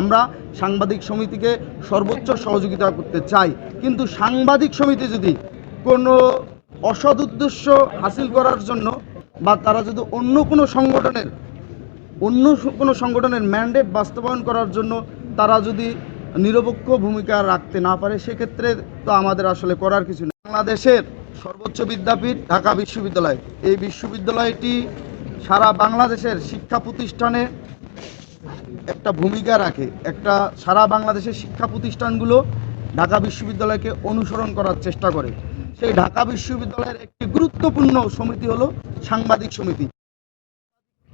আমরা সাংবাদিক সমিতিকে সর্বোচ্চ সহযোগিতা করতে চাই, কিন্তু সাংবাদিক সমিতি যদি কোনো অসৎ উদ্দেশ্য হাসিল করার জন্য বা তারা যদি অন্য কোনো সংগঠনের ম্যান্ডেট বাস্তবায়ন করার জন্য তারা যদি নিরপেক্ষ ভূমিকা রাখতে না পারে, সেক্ষেত্রে তো আমাদের আসলে করার কিছু নেই। বাংলাদেশের সর্বোচ্চ বিদ্যাপীঠ ঢাকা বিশ্ববিদ্যালয়, এই বিশ্ববিদ্যালয়টি সারা বাংলাদেশের শিক্ষা প্রতিষ্ঠানে একটা ভূমিকা রাখে। সারা বাংলাদেশের শিক্ষা প্রতিষ্ঠানগুলো ঢাকা বিশ্ববিদ্যালয়কে অনুসরণ করার চেষ্টা করে। সেই ঢাকা বিশ্ববিদ্যালয়ের একটি গুরুত্বপূর্ণ সমিতি হলো সাংবাদিক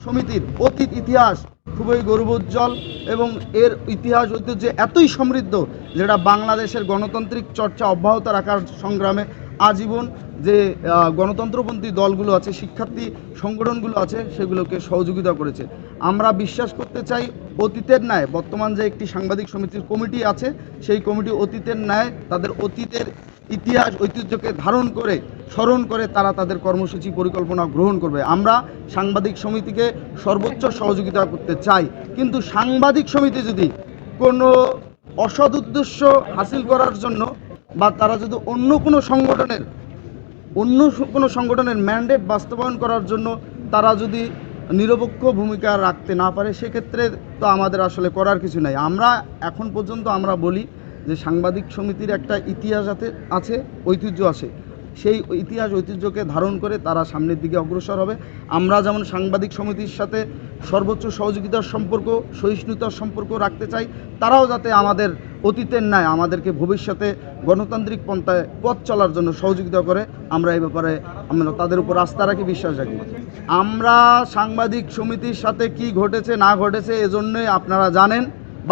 সমিতির অতীত ইতিহাস খুবই গৌরবোজ্জ্বল এবং এর ইতিহাস ঐতিহ্য এতই সমৃদ্ধ, যেটা বাংলাদেশের গণতান্ত্রিক চর্চা অব্যাহত রাখার সংগ্রামে আজীবন যে গণতন্ত্রপন্থী দলগুলো আছে, শিক্ষার্থী সংগঠনগুলো আছে, সেগুলোকে সহযোগিতা করেছে। আমরা বিশ্বাস করতে চাই অতীতের ন্যায় বর্তমান যে একটি সাংবাদিক সমিতির কমিটি আছে, সেই কমিটি অতীতের ন্যায় তাদের অতীতের ইতিহাস ঐতিহ্যকে স্মরণ করে তারা তাদের কর্মসূচি পরিকল্পনা গ্রহণ করবে। আমরা সাংবাদিক সমিতিকে সর্বোচ্চ সহযোগিতা করতে চাই, কিন্তু সাংবাদিক সমিতি যদি কোনো অসৎ উদ্দেশ্য হাসিল করার জন্য বা তারা যদি অন্য কোনো সংগঠনের ম্যান্ডেট বাস্তবায়ন করার জন্য তারা যদি নিরপেক্ষ ভূমিকা রাখতে না পারে, সেক্ষেত্রে তো আমাদের আসলে করার কিছু নাই। আমরা এখন পর্যন্ত আমরা বলি যে সাংবাদিক সমিতির একটা ইতিহাস আছে, ঐতিহ্য আছে। সেই ইতিহাস ঐতিহ্যকে ধারণ করে তারা সামনের দিকে অগ্রসর হবে। আমরা যেমন সাংবাদিক সমিতির সাথে সর্বোচ্চ সহযোগিতার সম্পর্ক, সহিষ্ণুতার সম্পর্ক রাখতে চাই, তারাও যাতে আমাদের অতীতের ন্যায় আমাদেরকে ভবিষ্যতে গণতান্ত্রিক পন্থায় পথ চলার জন্য সহযোগিতা করে, আমরা এই ব্যাপারে আমরা তাদের উপর আস্থা রাখি, বিশ্বাস রাখি। আমরা সাংবাদিক সমিতির সাথে কি ঘটেছে না ঘটেছে এজন্যই আপনারা জানেন,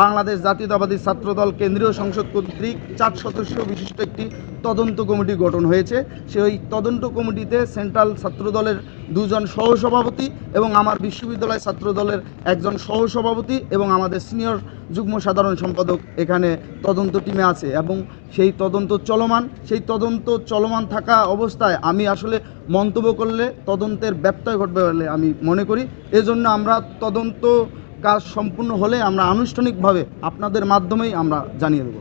বাংলাদেশ জাতীয়তাবাদী ছাত্রদল কেন্দ্রীয় সংসদ কর্তৃক 4 সদস্য বিশিষ্ট একটি তদন্ত কমিটি গঠন হয়েছে। সেই তদন্ত কমিটিতে সেন্ট্রাল ছাত্রদলের 2 জন সহসভাপতি এবং আমার বিশ্ববিদ্যালয় ছাত্রদলের 1 জন সহসভাপতি এবং আমাদের সিনিয়র যুগ্ম সাধারণ সম্পাদক এখানে তদন্ত টিমে আছে এবং সেই তদন্ত চলমান থাকা অবস্থায় আমি আসলে মন্তব্য করলে তদন্তের ব্যত্যয় ঘটবে বলে আমি মনে করি। এজন্য আমরা তদন্ত কাজ সম্পূর্ণ হলে আমরা আনুষ্ঠানিকভাবে আপনাদের মাধ্যমেই আমরা জানিয়ে দেব।